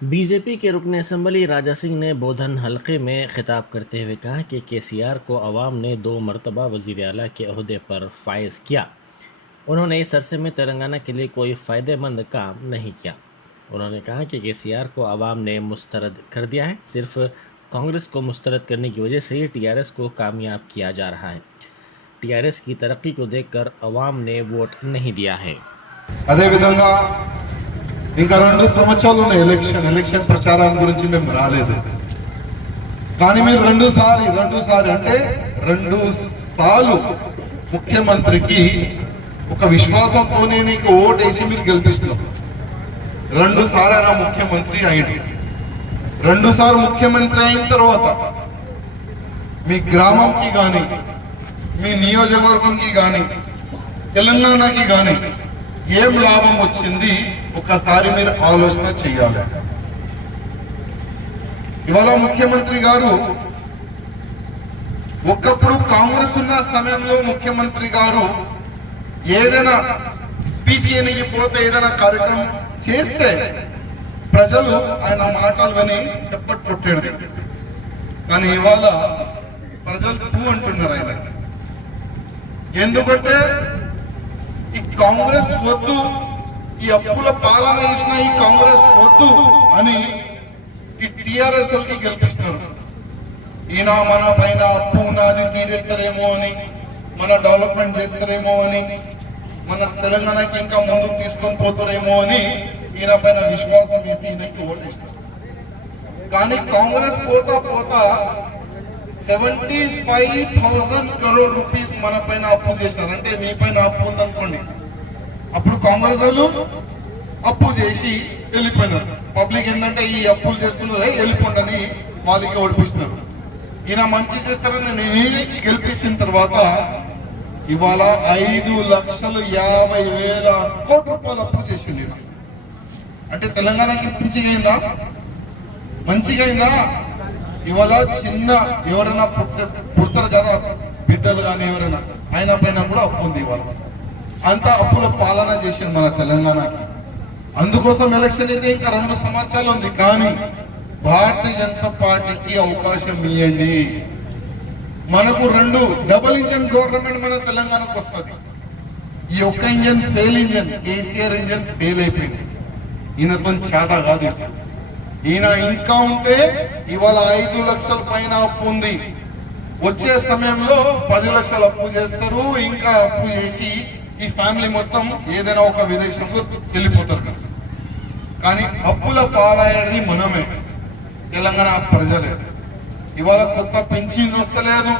BJP के रुकन assembly Raja Singh ने बोधन हलके में खिताब करते हुए कहा कि केसीआर को अवाम ने 2 मरतबा वज़ीर आला के ओहदे पर फायज किया। उन्होंने इस अरसे में तेलंगाना के लिए कोई फ़ायदेमंद काम नहीं किया। उन्होंने कहा कि केसीआर को अवाम ने मुस्तरद कर दिया है। सिर्फ कांग्रेस को मुस्तरद करने की वजह से ही टीआरएस को कामयाब किया जा रहा है। टीआरएस की तरक्की को देखकर अवाम ने वोट नहीं दिया है। అదే విధంగా ఇంకా 2 సంవత్సరాలు ఉన్న ఎలక్షన్ ప్రచారం గురించి మేము రాలేదు. కానీ మీరు రెండు సార్లు అంటే 2 సార్లు ముఖ్యమంత్రికి ఒక విశ్వాసంతోనే నీకు ఓటేసి మీరు గెలిపిస్తున్నారు. 2 సార్లు ఆయన ముఖ్యమంత్రి అయ్యింది. 2 సార్లు ముఖ్యమంత్రి అయిన తర్వాత మీ గ్రామంకి కానీ మీ నియోజకవర్గంకి కానీ తెలంగాణకి కానీ ఏం లాభం వచ్చింది ఒకసారి మీరు ఆలోచన చేయాలి. ఇవాళ ముఖ్యమంత్రి గారు ఒకప్పుడు కాంగ్రెస్ ఉన్న సమయంలో ముఖ్యమంత్రి గారు ఏదైనా స్పీచ్ పోతే ఏదైనా కార్యక్రమం చేస్తే ప్రజలు ఆయన మాటలు విని చెప్పట్టు కొట్టేది. కానీ ఇవాళ ప్రజలు తూ అంటున్నారు ఆయన. ఎందుకంటే ఈ కాంగ్రెస్ వద్దు, ఈ అప్పుల పాలన చేసిన ఈ కాంగ్రెస్ వద్దు అని ఈ టిఆర్ఎస్ వాళ్ళకి గెలిపిస్తున్నారు. ఈయన మన పైన అప్పు ఉన్నది తీరేస్తారేమో అని, మన డెవలప్మెంట్ చేస్తారేమో అని, మన తెలంగాణకి ఇంకా ముందుకు తీసుకొని పోతారేమో అని ఈయన పైన విశ్వాసం వేసి ఈయనకి ఓటేస్తారు. కానీ కాంగ్రెస్ పోతా 75,000 crore రూపీస్ మన పైన అప్పు చేశారు. అంటే మీ పైన అప్పు ఉందనుకోండి, అప్పుడు కాంగ్రెస్ వాళ్ళు అప్పు చేసి వెళ్ళిపోయినారు. పబ్లిక్ ఏంటంటే ఈ అప్పులు చేస్తున్నారు వెళ్ళిపోండి వాళ్ళకి ఓడిపిస్తున్నారు. ఈయన మంచి చేస్తారని నేను గెలిపించిన తర్వాత ఇవాళ 5,50,000 కోట్ల రూపాయలు అప్పు చేసిండు ఈయన. అంటే తెలంగాణకి మంచిగా అయిందా? ఇవాళ చిన్న ఎవరైనా పుడతారు కదా బిడ్డలు కానీ ఎవరైనా, ఆయన పైన కూడా అప్పు ఉంది. ఇవాళ అంత అప్పుల పాలన చేసిండు మన తెలంగాణకి. అందుకోసం ఎలక్షన్ అయితే ఇంకా 2 సంవత్సరాలు ఉంది. కానీ భారతీయ జనతా పార్టీకి అవకాశం ఇవ్వండి. మనకు 2 డబుల్ ఇంజన్ గవర్నమెంట్ మన తెలంగాణకు వస్తుంది. ఈ ఒక్క engine fail engine, KCR engine fail అయిపోయింది. ఈయనతో చేత కాదు. ఈయన ఇంకా ఉంటే ఇవాళ 5 లక్షల పైన అప్పు ఉంది. వచ్చే సమయంలో 10 లక్షలు అప్పు చేస్తారు. ఇంకా అప్పు చేసి ఈ ఫ్యామిలీ మొత్తం ఏదైనా ఒక విదేశంలో వెళ్ళిపోతారు కదా. కానీ అప్పుల పాలయ్యేది మనమే, తెలంగాణ ప్రజలే. ఇవాళ కొత్త పెన్షన్ వస్తలేదు,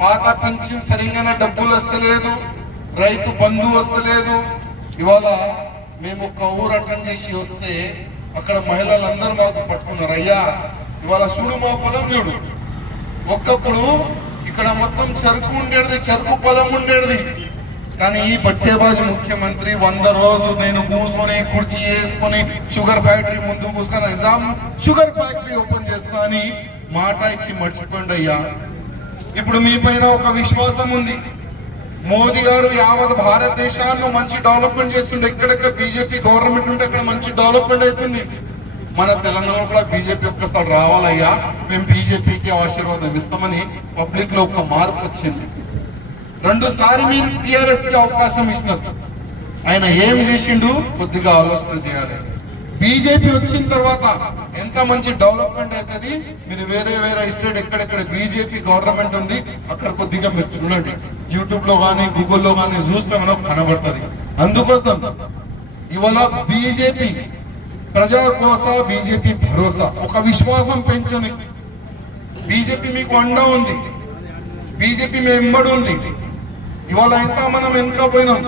పాత పెన్షన్ సరిగ్గా డబ్బులు వస్తలేదు, రైతు బంధు వస్తలేదు. ఇవాళ మేము ఒక ఊరు అటెండ్ చేసి వస్తే అక్కడ మహిళలందరూ మాకు పట్టుకున్నారు, అయ్యా ఇవాళ చూడు మా పొలం చూడు. ఒక్కప్పుడు ఇక్కడ మొత్తం చెరుకు పొలం ఉండేది. కానీ ఈ బట్టేబాజు ముఖ్యమంత్రి 100 రోజు నేను కూర్చొని కుర్చీ వేసుకొని షుగర్ ఫ్యాక్టరీ ముందు కూర్చొని నిజాం షుగర్ ఫ్యాక్టరీ ఓపెన్ చేస్తా అని మాట ఇచ్చి మర్చిపోండి అయ్యా. ఇప్పుడు మీ పైన ఒక విశ్వాసం ఉంది. మోదీ గారు యావత్ భారతదేశాన్ని మంచి డెవలప్మెంట్ చేస్తుండే. ఎక్కడెక్కడ బీజేపీ గవర్నమెంట్ ఉంటే అక్కడ మంచి డెవలప్మెంట్ అవుతుంది. మన తెలంగాణలో కూడా బీజేపీ ఒక్కసారి రావాలయ్యా, మేము బీజేపీకి ఆశీర్వాదం ఇస్తామని పబ్లిక్ లో ఒక మార్పు వచ్చింది. 2 సార్లు మీరు టిఆర్ఎస్ కి అవకాశం ఇచ్చినారు. ఆయన ఏం చేసిండు కొద్దిగా ఆలోచన చేయాలి. బీజేపీ వచ్చిన తర్వాత ఎంత మంచి డెవలప్మెంట్ అవుతుంది. మీరు వేరే స్టేట్ ఎక్కడెక్కడ బీజేపీ గవర్నమెంట్ ఉంది అక్కడ కొద్దిగా మీరు చూడండి. యూట్యూబ్ లో కానీ గూగుల్లో కానీ చూస్తే మనకు కనబడుతుంది. అందుకోసం ఇవాళ బీజేపీ ప్రజా కోస, బీజేపీ భరోసా, ఒక విశ్వాసం పెంచని బీజేపీ మీకు అండ ఉంది, బీజేపీ మీ వెంబడి ఉంది. ఇవాళ ఎంత మనం వెనుక పోయినాం.